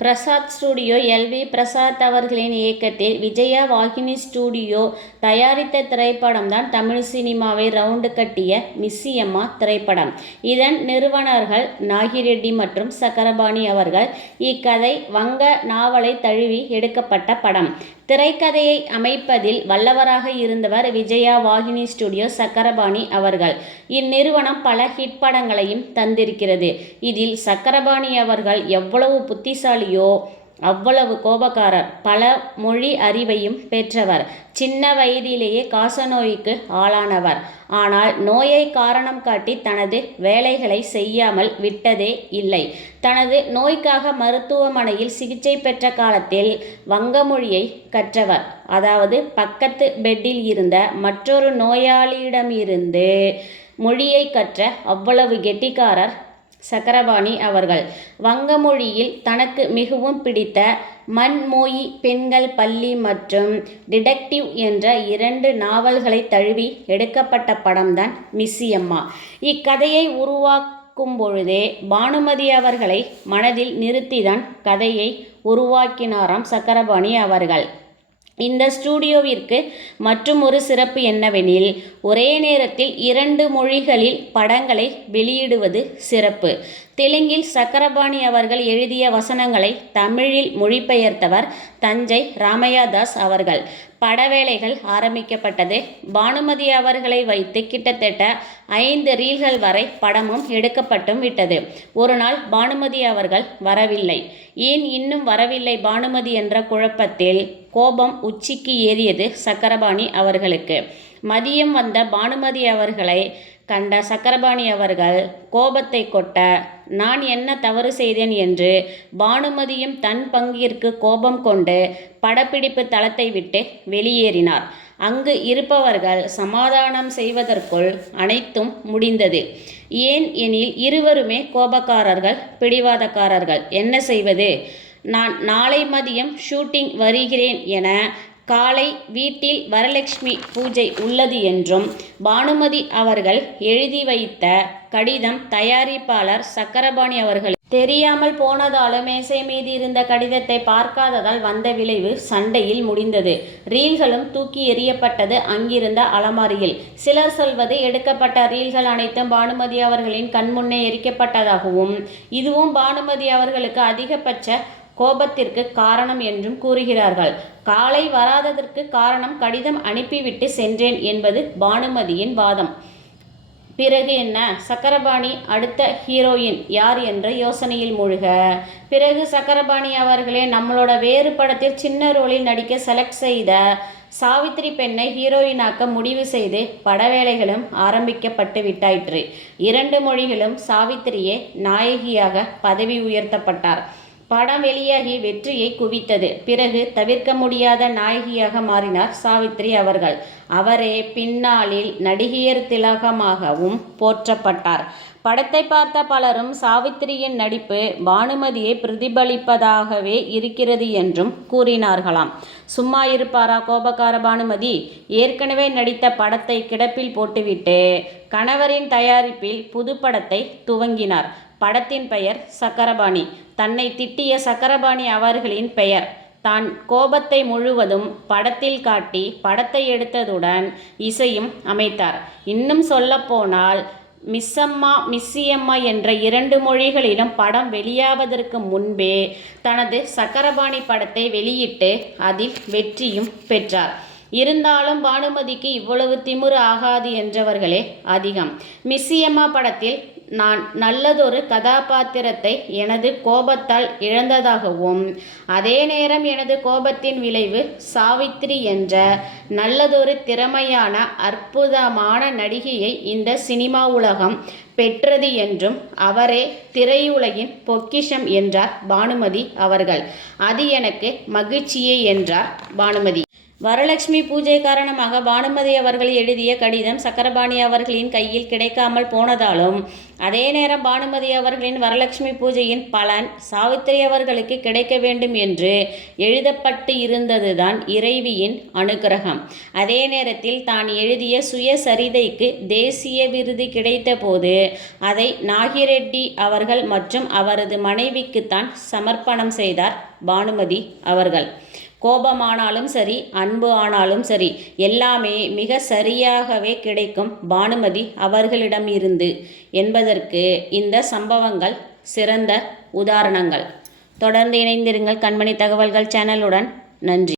Prasad studio எல்.வி. Prasad அவர்களின் இயக்கத்தில் Vijaya Vahini studio தயாரித்த திரைப்படம்தான் தமிழ் சினிமாவை ரவுண்டு கட்டிய மிஸ்ஸியம்மா திரைப்படம். இதன் நிறுவனர்கள் நாகிரெட்டி மற்றும் சக்கரபாணி அவர்கள். இக்கதை வங்க நாவலை தழுவி எடுக்கப்பட்ட படம். திரைக்கதையை அமைப்பதில் வல்லவராக இருந்தவர் விஜயா வாகினி ஸ்டுடியோ சக்கரபாணி அவர்கள். இந்நிறுவனம் பல ஹிட் படங்களையும் தந்திருக்கிறது. இதில் சக்கரபாணி அவர்கள் எவ்வளவு புத்திசாலியோ அவ்வளவு கோபக்காரர். பல மொழி அறிவையும் பெற்றவர். சின்ன வயதிலேயே காசநோய்க்கு ஆளானவர். ஆனால் நோயை காரணம் காட்டி தனது வேலைகளை செய்யாமல் விட்டதே இல்லை. தனது நோய்க்காக மருத்துவமனையில் சிகிச்சை பெற்ற காலத்தில் வங்க மொழியை கற்றவர். அதாவது பக்கத்து பெட்டில் இருந்த மற்றொரு நோயாளியிடமிருந்து மொழியை கற்ற அவ்வளவு கெட்டிக்காரர் சக்கரபாணி அவர்கள். வங்க மொழியில் தனக்கு மிகவும் பிடித்த மன்மோயி பெண்கள் பள்ளி மற்றும் டிடெக்டிவ் என்ற 2 நாவல்களை தழுவி எடுக்கப்பட்ட படம்தான் மிஸ்ஸியம்மா. இக்கதையை உருவாக்கும் பொழுதே பானுமதி அவர்களை மனதில் நிறுத்திதான் கதையை உருவாக்கினாராம் சக்கரபாணி அவர்கள். இந்த ஸ்டுடியோவிற்கு மற்றும் ஒரு சிறப்பு என்னவெனில், ஒரே நேரத்தில் 2 மொழிகளில் படங்களை வெளியிடுவது சிறப்பு. தெலுங்கில் சக்கரபாணி அவர்கள் எழுதிய வசனங்களை தமிழில் மொழிபெயர்த்தவர் தஞ்சை ராமையாதாஸ் அவர்கள். படவேளைகள் ஆரம்பிக்கப்பட்டது. பானுமதி அவர்களை வைத்து கிட்டத்தட்ட 5 ரீல்கள் வரை படமும் எடுக்கப்பட்டும் விட்டது. ஒரு நாள் பானுமதி அவர்கள் வரவில்லை. ஏன் இன்னும் வரவில்லை பானுமதி என்ற குழப்பத்தில் கோபம் உச்சிக்கு ஏறியது சக்கரபாணி அவர்களுக்கு. மதியம் வந்த பானுமதி அவர்களை கண்ட சக்கரபாணி அவர்கள் கோபத்தை கொட்ட, நான் என்ன தவறு செய்தேன் என்று பானுமதியும் தன் பங்கிற்கு கோபம் கொண்டு படப்பிடிப்பு தளத்தை விட்டு வெளியேறினார். அங்கு இருப்பவர்கள் சமாதானம் செய்வதற்குள் அனைத்தும் முடிந்தது. ஏன் எனில் இருவருமே கோபக்காரர்கள், பிடிவாதக்காரர்கள். என்ன செய்வது? நான் நாளை மதியம் ஷூட்டிங் வருகிறேன் என, காலை வீட்டில் வரலட்சுமி பூஜை உள்ளது என்றும் பானுமதி அவர்கள் எழுதி வைத்த கடிதம் தயாரிப்பாளர் சக்கரபாணி அவர்கள் தெரியாமல் போனதாலும் மேசை மீது இருந்த கடிதத்தை பார்க்காததால் வந்த விளைவு சண்டையில் முடிந்தது. ரீல்களும் தூக்கி எறியப்பட்டது அங்கிருந்த அலமாரியில். சிலர் சொல்வது எடுக்கப்பட்ட ரீல்கள் அனைத்தும் பானுமதி அவர்களின் கண்முன்னே எரிக்கப்பட்டதாகவும் இதுவும் பானுமதி அவர்களுக்கு அதிகபட்ச கோபத்திற்கு காரணம் என்றும் கூறுகிறார்கள். காலை வராததற்கு காரணம் கடிதம் அனுப்பிவிட்டு சென்றேன் என்பது பானுமதியின் வாதம். பிறகு என்ன? சக்கரபாணி அடுத்த ஹீரோயின் யார் என்ற யோசனையில் மூழ்க, பிறகு சக்கரபாணி அவர்களே நம்மளோட வேறு படத்தில் சின்ன ரோலில் நடிக்க செலக்ட் செய்த சாவித்திரி பெண்ணை ஹீரோயினாக்க முடிவு செய்து படவேளைகளும் ஆரம்பிக்கப்பட்டு விட்டாயிற்று. 2 மொழிகளும் சாவித்திரியே நாயகியாக பதவி உயர்த்தப்பட்டார். படம் வெளியாகி வெற்றியை குவித்தது. பிறகு தவிர்க்க முடியாத நாயகியாக மாறினார் சாவித்திரி அவர்கள். அவரே பின்னாளில் நடிகையர் திலகமாகவும் போற்றப்பட்டார். படத்தை பார்த்த பலரும் சாவித்திரியின் நடிப்பு பானுமதியை பிரதிபலிப்பதாகவே இருக்கிறது என்றும் கூறினார்களாம். சும்மா இருப்பாரா கோபக்கார பானுமதி? ஏற்கனவே நடித்த படத்தை கிடப்பில் போட்டுவிட்டு கணவரின் தயாரிப்பில் புது படத்தை துவங்கினார். படத்தின் பெயர் சக்கரபாணி. தன்னை திட்டிய சக்கரபாணி அவர்களின் பெயர். தான் கோபத்தை முழுவதும் படத்தில் காட்டி படத்தை எடுத்ததுடன் இசையும் அமைத்தார். இன்னும் சொல்லப்போனால் மிஸ்ஸியம்மா என்ற 2 மொழிகளிலும் படம் வெளியாவதற்கு முன்பே தனது சக்கரபாணி படத்தை வெளியிட்டு அதில் வெற்றியும் பெற்றார். இருந்தாலும் பானுமதிக்கு இவ்வளவு திமிரு ஆகாது என்றவர்களே அதிகம். மிஸ்ஸியம்மா படத்தில் நான் நல்லதொரு கதாபாத்திரத்தை எனது கோபத்தால் இழந்ததாகவும், அதே நேரம் எனது கோபத்தின் விளைவு சாவித்திரி என்ற நல்லதொரு திறமையான அற்புதமான நடிகையை இந்த சினிமா உலகம் பெற்றது என்றும், அவரே திரையுலகின் பொக்கிஷம் என்றார் பானுமதி அவர்கள். அது எனக்கு மகிழ்ச்சியே என்றார் பானுமதி. வரலட்சுமி பூஜை காரணமாக பானுமதி அவர்கள் எழுதிய கடிதம் சக்கரபாணி அவர்களின் கையில் கிடைக்காமல் போனதாலும், அதே நேரம் பானுமதி அவர்களின் வரலட்சுமி பூஜையின் பலன் சாவித்திரி அவர்களுக்கு கிடைக்க வேண்டும் என்று எழுதப்பட்டு இருந்ததுதான் இறைவியின் அனுக்கிரகம். அதே நேரத்தில் தான் எழுதிய சுயசரிதைக்கு தேசிய விருது கிடைத்த போது அதை நாகிரெட்டி அவர்கள் மற்றும் அவரது மனைவிக்குத்தான் சமர்ப்பணம் செய்தார் பானுமதி அவர்கள். கோபமானாலும் சரி, அன்பு ஆனாலும் சரி, எல்லாமே மிக சரியாகவே கிடைக்கும் பானுமதி அவர்களிடம் இருந்து என்பதற்கு இந்த சம்பவங்கள் சிறந்த உதாரணங்கள். தொடர்ந்து இணைந்திருங்கள் கண்மணி தகவல்கள் சேனலுடன். நன்றி.